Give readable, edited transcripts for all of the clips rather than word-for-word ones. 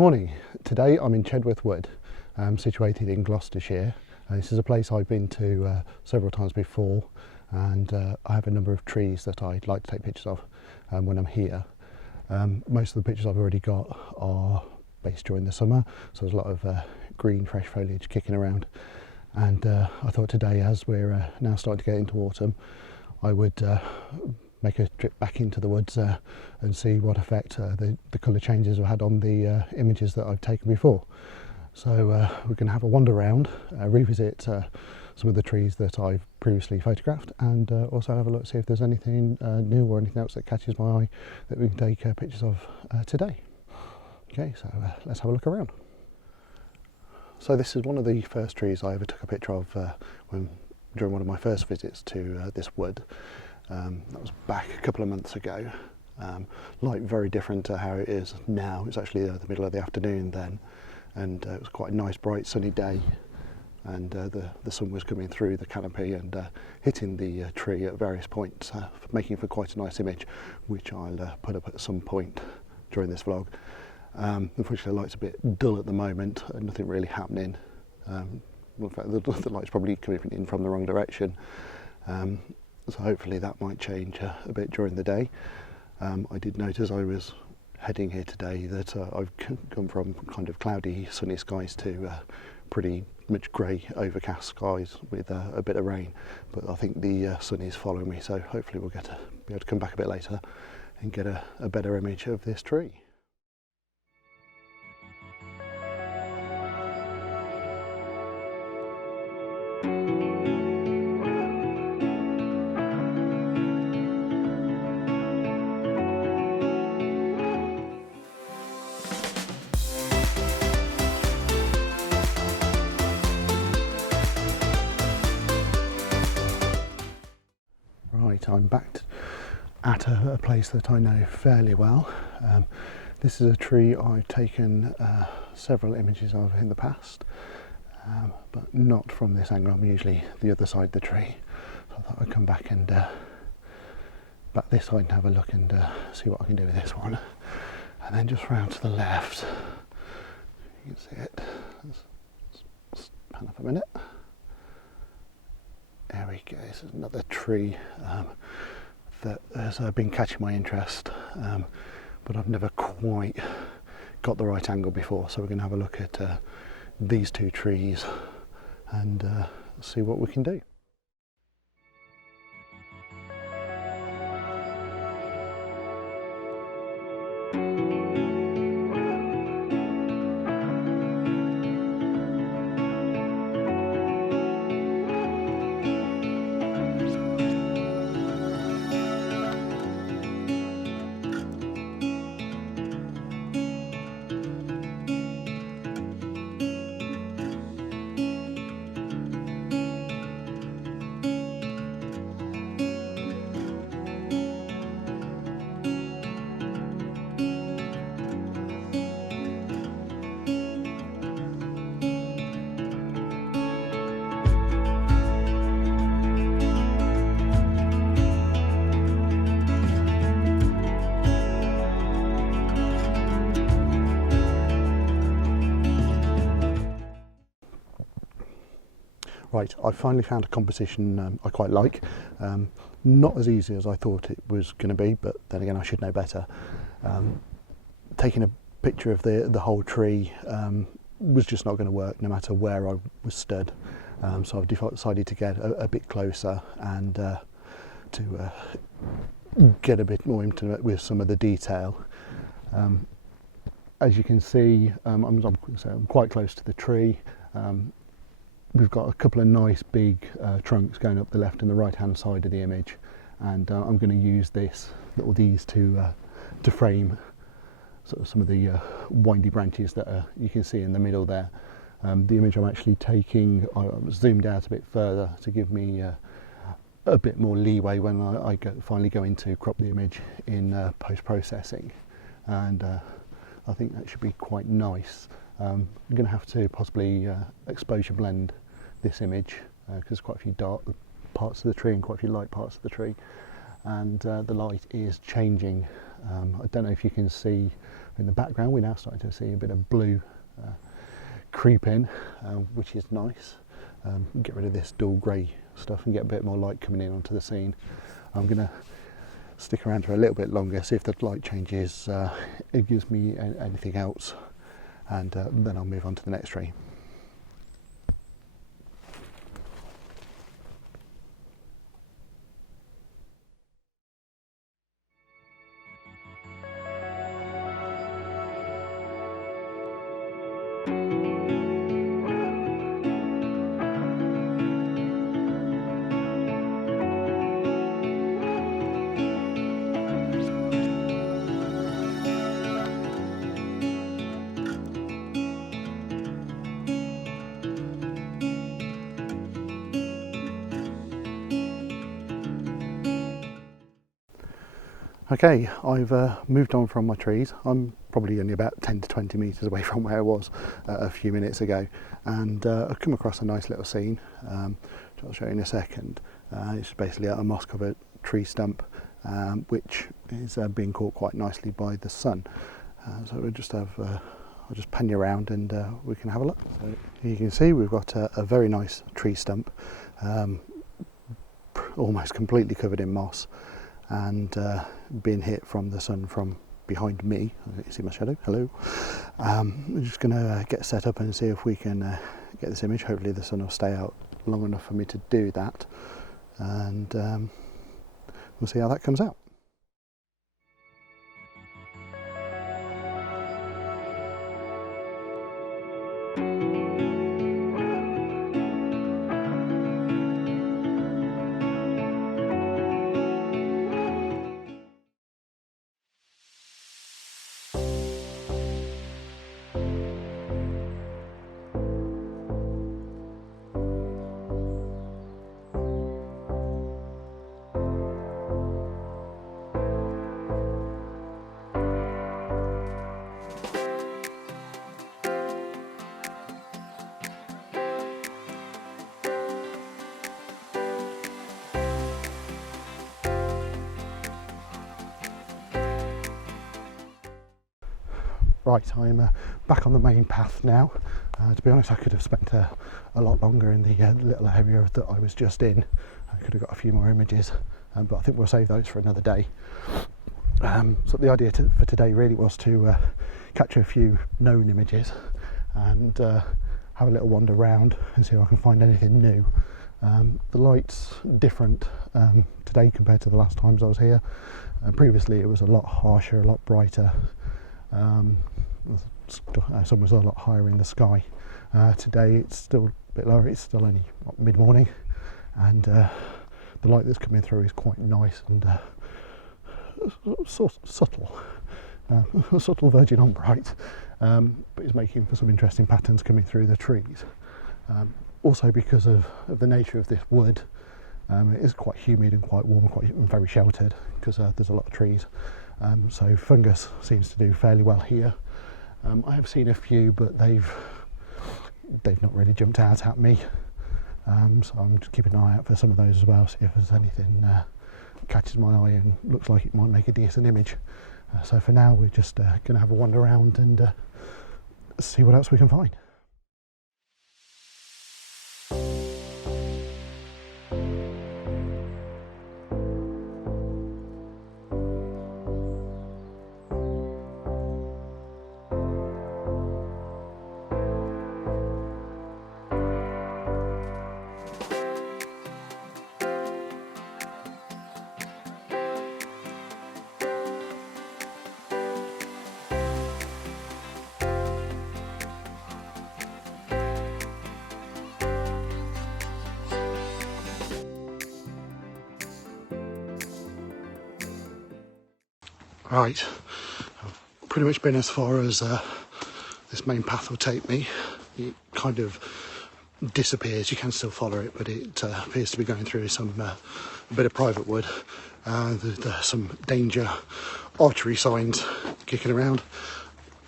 morning. Today I'm in Chedworth Wood, situated in Gloucestershire. This is a place I've been to several times before, and I have a number of trees that I'd like to take pictures of when I'm here. Most of the pictures I've already got are based during the summer, so there's a lot of green fresh foliage kicking around, and I thought today, as we're now starting to get into autumn, I would make a trip back into the woods and see what effect the colour changes have had on the images that I've taken before. So we're going to have a wander around, revisit some of the trees that I've previously photographed, and also have a look, see if there's anything new or anything else that catches my eye that we can take pictures of today. Okay, so let's have a look around. So this is one of the first trees I ever took a picture of during one of my first visits to this wood. That was back a couple of months ago. Light very different to how it is now. It's actually the middle of the afternoon then, and it was quite a nice bright sunny day, and the sun was coming through the canopy and hitting the tree at various points, making for quite a nice image, which I'll put up at some point during this vlog. Unfortunately, the light's a bit dull at the moment, and nothing really happening. In fact, the light's probably coming in from the wrong direction. So hopefully that might change a bit during the day. I did notice I was heading here today that I've come from kind of cloudy sunny skies to pretty much grey overcast skies with a bit of rain, but I think the sun is following me, so hopefully we'll be able to come back a bit later and get a better image of this tree. Right, I'm back at a place that I know fairly well. This is a tree I've taken several images of in the past, but not from this angle. I'm usually the other side of the tree, so I thought I'd come back and back this side and have a look and see what I can do with this one. And then just round to the left, you can see it. Let's pan up a minute. There we go, this is another tree that has been catching my interest, but I've never quite got the right angle before, so we're going to have a look at these two trees and see what we can do. Right, I finally found a composition I quite like. Not as easy as I thought it was going to be, but then again I should know better. Taking a picture of the whole tree was just not going to work no matter where I was stood. So I've decided to get a bit closer and to get a bit more intimate with some of the detail. As you can see, I'm quite close to the tree. We've got a couple of nice big trunks going up the left and the right hand side of the image, and I'm going to use these to frame sort of some of the windy branches that you can see in the middle there. The image I'm actually taking, I zoomed out a bit further to give me a bit more leeway when I finally go in to crop the image in post-processing, and I think that should be quite nice. I'm going to have to possibly exposure blend this image because there's quite a few dark parts of the tree and quite a few light parts of the tree, and the light is changing I don't know if you can see in the background, we're now starting to see a bit of blue creep in, which is nice. Get rid of this dull grey stuff and get a bit more light coming in onto the scene. I'm going to stick around for a little bit longer, see if the light changes, it gives me anything else, and then I'll move on to the next tree. Okay, I've moved on from my trees. I'm probably only about 10 to 20 metres away from where I was a few minutes ago, and I've come across a nice little scene, which I'll show you in a second. It's basically a moss covered tree stump, which is being caught quite nicely by the sun. So we'll just have, I'll just pan you around and we can have a look. So you can see we've got a very nice tree stump, almost completely covered in moss, and being hit from the sun from behind me. You see my shadow? Hello. I'm just going to get set up and see if we can get this image. Hopefully the sun will stay out long enough for me to do that, and we'll see how that comes out. Right, I'm back on the main path now. To be honest, I could have spent a lot longer in the little area that I was just in. I could have got a few more images, but I think we'll save those for another day. So the idea for today really was to capture a few known images and have a little wander around and see if I can find anything new. The light's different today compared to the last times I was here. Previously it was a lot harsher, a lot brighter. Sun was a lot higher in the sky. Today it's still a bit lower, it's still only mid-morning, and the light that's coming through is quite nice and subtle. A subtle virgin on bright, but it's making for some interesting patterns coming through the trees. Also because of the nature of this wood, it is quite humid and quite warm and very sheltered because there's a lot of trees. So fungus seems to do fairly well here. I have seen a few, but they've not really jumped out at me. So I'm just keeping an eye out for some of those as well, see if there's anything catches my eye and looks like it might make a decent image. So for now we're just going to have a wander around and see what else we can find. Right, I've pretty much been as far as this main path will take me. It kind of disappears, you can still follow it, but it appears to be going through some a bit of private wood. There's some danger archery signs kicking around,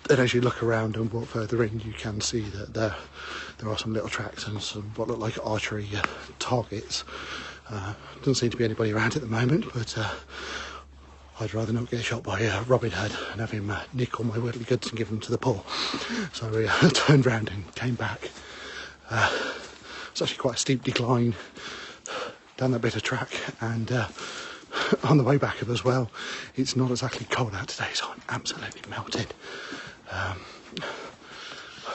and as you look around and walk further in, you can see that there are some little tracks and some what look like archery targets. Doesn't seem to be anybody around at the moment, but I'd rather not get shot by Robin Hood and have him nick all my worldly goods and give them to the poor. So we turned round and came back. It's actually quite a steep decline down that bit of track, and on the way back up as well. It's not exactly cold out today, so I'm absolutely melted. I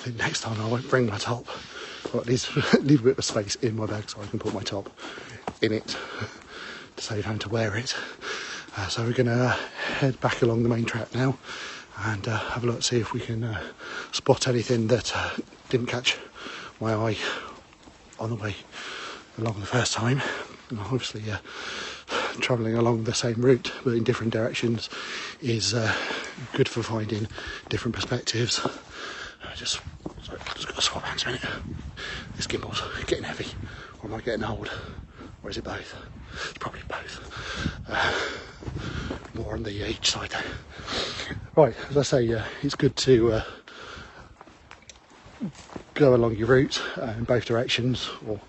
think next time I won't bring my top, or at least leave a bit of space in my bag so I can put my top in it to save having to wear it. So we're going to head back along the main track now and have a look, see if we can spot anything that didn't catch my eye on the way along the first time. And obviously travelling along the same route but in different directions is good for finding different perspectives. Just got to swap hands a minute. This gimbal's getting heavy, or am I getting old, or is it both? It's probably both. More on the each side though. Right, as I say, it's good to go along your route in both directions, or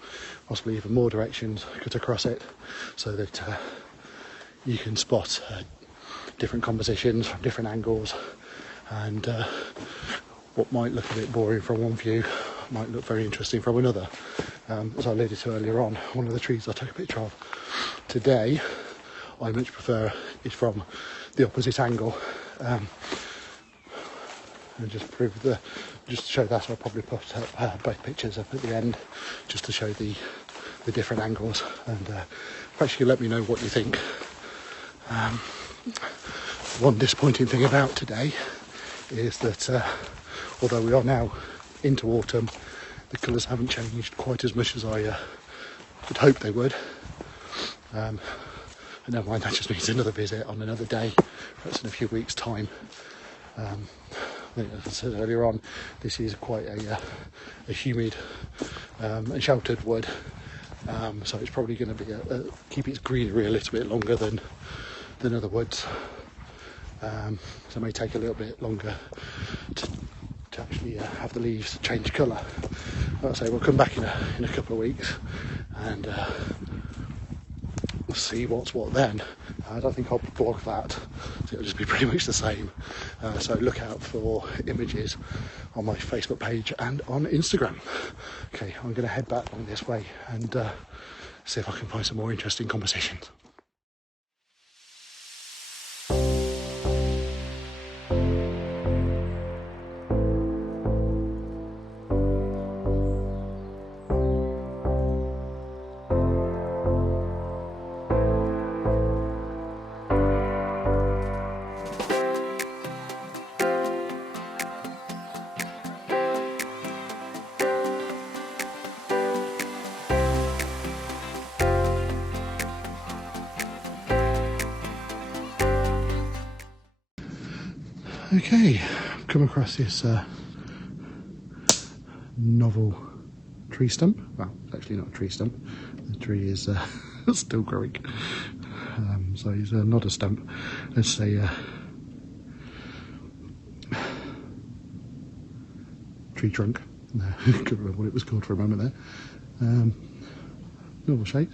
possibly even more directions, cut across it, so that you can spot different compositions from different angles, and what might look a bit boring from one view might look very interesting from another. As I alluded to earlier on, one of the trees I took a picture of today, I much prefer it from the opposite angle, and just to show that, I'll probably put both pictures up at the end just to show the different angles, and perhaps you can let me know what you think. One disappointing thing about today is that although we are now into autumn, the colours haven't changed quite as much as I would hope they would. And never mind, that just means another visit on another day, perhaps in a few weeks' time. I think, as I said earlier on, this is quite a humid and sheltered wood, so it's probably going to be keep its greenery a little bit longer than other woods. So it may take a little bit longer to actually have the leaves change colour. Like I say, we'll come back in a couple of weeks and we'll see what's what then. I don't think I'll blog that, so it'll just be pretty much the same. So look out for images on my Facebook page and on Instagram. Okay, I'm going to head back along this way and see if I can find some more interesting conversations. Okay, I've come across this novel tree stump. Well, it's actually not a tree stump. The tree is still growing. So it's not a stump. Let's say tree trunk. No, I couldn't remember what it was called for a moment there. Novel shape.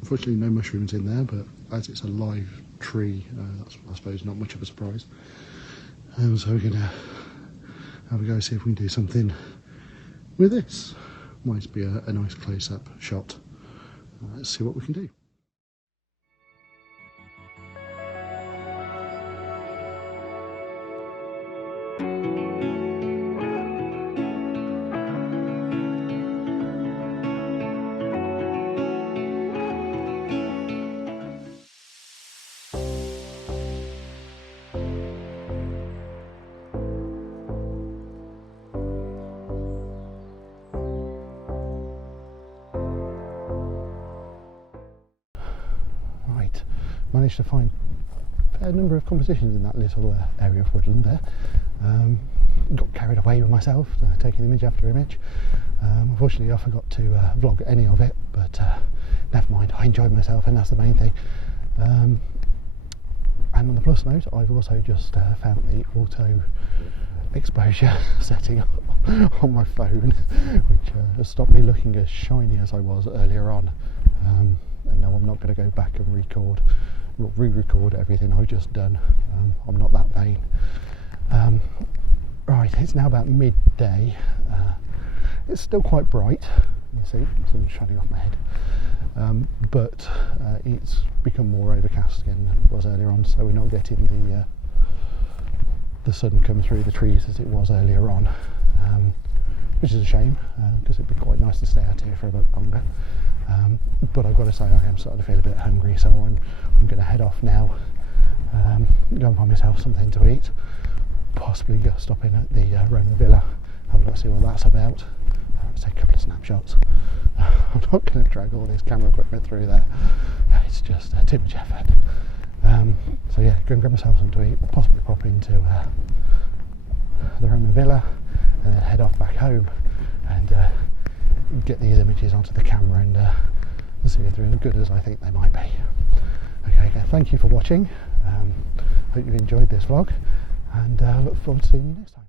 Unfortunately, no mushrooms in there, but as it's a live tree, that's, I suppose, not much of a surprise. So we're going to have a go, see if we can do something with this. Might be a nice close-up shot. Let's see what we can do. Managed to find a number of compositions in that little area of woodland there. Got carried away with myself, taking image after image. Unfortunately I forgot to vlog any of it, but never mind, I enjoyed myself and that's the main thing. And on the plus note, I've also just found the auto exposure setting on my phone, which has stopped me looking as shiny as I was earlier on. And now I'm not going to go back and record re-record everything I've just done. I'm not that vain. Right, it's now about midday. It's still quite bright. You see, the sun's shining off my head. But it's become more overcast again than it was earlier on, so we're not getting the sun come through the trees as it was earlier on, which is a shame, because it'd be quite nice to stay out here for a bit longer. But I've got to say, I am starting to feel a bit hungry, so I'm going to head off now, go and find myself something to eat, possibly go stop in at the Roman Villa, have a look, see what that's about. Take a couple of snapshots. I'm not going to drag all this camera equipment through there, it's just too much effort. So yeah, go and grab myself something to eat, possibly pop into the Roman Villa, and then head off back home and get these images onto the camera and see if they're as good as I think they might be. Okay, thank you for watching. Hope you've enjoyed this vlog, and look forward to seeing you next time.